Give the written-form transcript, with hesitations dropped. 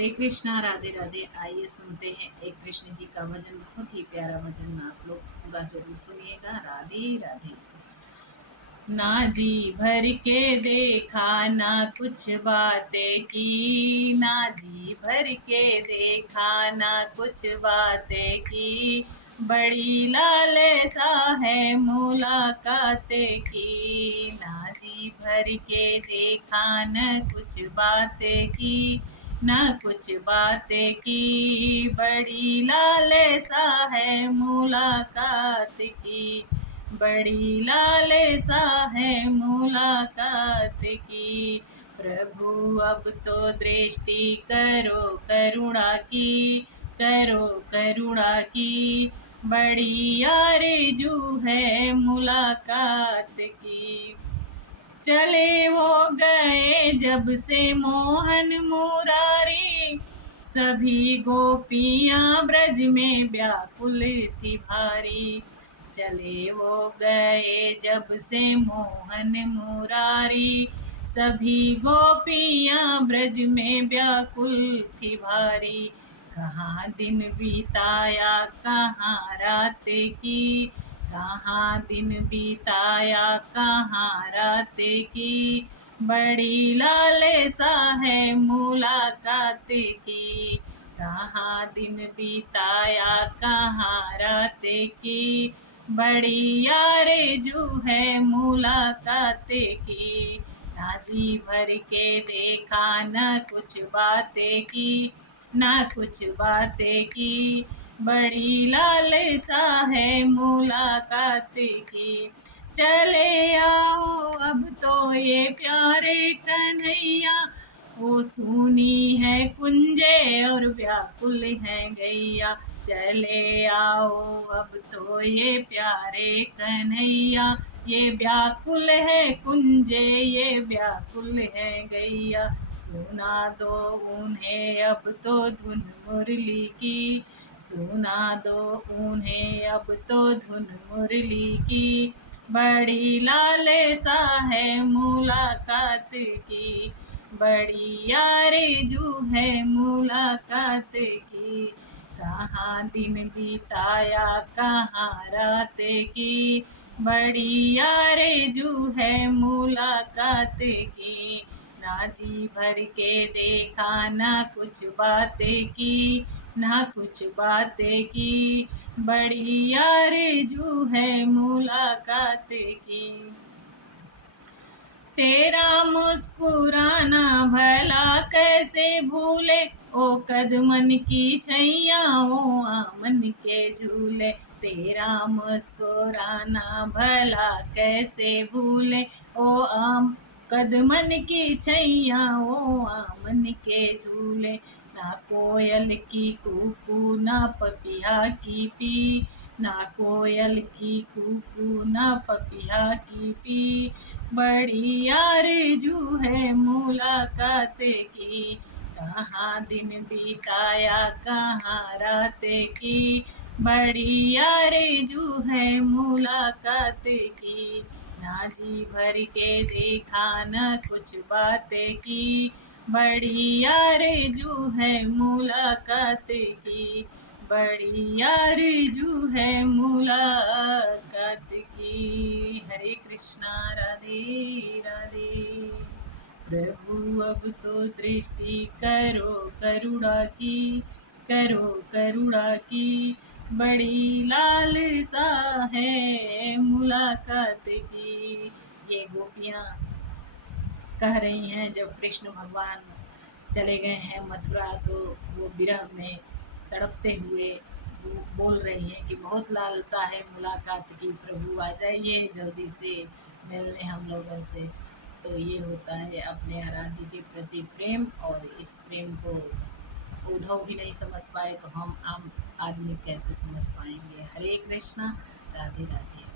हरे कृष्णा, राधे राधे। आइए सुनते हैं एक कृष्ण जी का भजन, बहुत ही प्यारा भजन। आप लोग पूरा जरूर सुनिएगा। राधे राधे। ना जी भर के देखा, ना कुछ बातें की, ना जी भर के देखा, ना कुछ बातें की, बड़ी लालसा है मुलाकातें की। ना जी भर के देखा, न कुछ बातें की, न कुछ बातें की, बड़ी लालसा है मुलाकात की, बड़ी लालसा है मुलाकात की। प्रभु अब तो दृष्टि करो करुणा की, करो करुणा की, बड़ी आरज़ू है मुलाकात की। चले वो गए जब से मोहन मुरारी, सभी गोपियां ब्रज में व्याकुल थी भारी। चले वो गए जब से मोहन मुरारी, सभी गोपियां ब्रज में व्याकुल थी भारी। कहाँ दिन बिताया, कहाँ रात की, कहाँ दिन बिताया, कहाँ रात की, बड़ी लालसा है मुलाकात की। कहाँ दिन बिताया, कहाँ रात की, बड़ी आरज़ू है मुलाकात की। ना जी भर के देखा, न कुछ बातें की, ना कुछ बातें की, बड़ी लालसा है मुलाकात की। चले आओ अब तो ये प्यारे कन्हैया, वो सुनी है कुंजे और व्याकुल है गैया। चले आओ अब तो ये प्यारे कन्हैया, ये व्याकुल है कुंजे, ये व्याकुल है गैया। सुना दो उन्हें अब तो धुन मुरली की, सुना दो उन्हें अब तो धुन मुरली की, बड़ी लालसा है मुलाकात की, बड़ी आरज़ू है मुलाकात की। कहाँ दिन बिताया, कहाँ रात की, बड़ी आरज़ू है मुलाकात की। ना जी भर के देखा, ना कुछ बातें की, ना कुछ बातें की, बड़ी आरज़ू है मुलाकात की। तेरा मुस्कुराना भला कैसे भूले, ओ कदमन की छैया, ओ आमन के झूले। तेरा मुस्कुराना भला कैसे भूले, ओ आम कदमन की छैया, ओ आमन के झूले। ना कोयल की कूकू, ना पपिया की पी, ना कोयल की कूकू, ना पपिया की पी, बड़ी आरज़ू है मुलाकात की। कहाँ दिन बिताया, कहाँ रात की, बड़ी आरज़ू है मुलाकात की। ना जी भर के देखा, न कुछ बातें की, बड़ी आरज़ू है मुलाकात की, बड़ी आरज़ू है मुलाकात की। हरे कृष्णा, राधे राधे। प्रभु अब तो दृष्टि करो करुणा की, करो करुणा की, बड़ी लालसा है मुलाकात की। ये गोपियाँ कह रही हैं, जब कृष्ण भगवान चले गए हैं मथुरा, तो वो विरह में तड़पते हुए वो बोल रही हैं कि बहुत लालसा है मुलाकात की, प्रभु आ जाइए जल्दी से मिलने हम लोगों से। तो ये होता है अपने आराध्य के प्रति प्रेम, और इस प्रेम को उद्धव भी नहीं समझ पाए तो हम आम आदमी कैसे समझ पाएंगे। हरे कृष्णा, राधे राधे।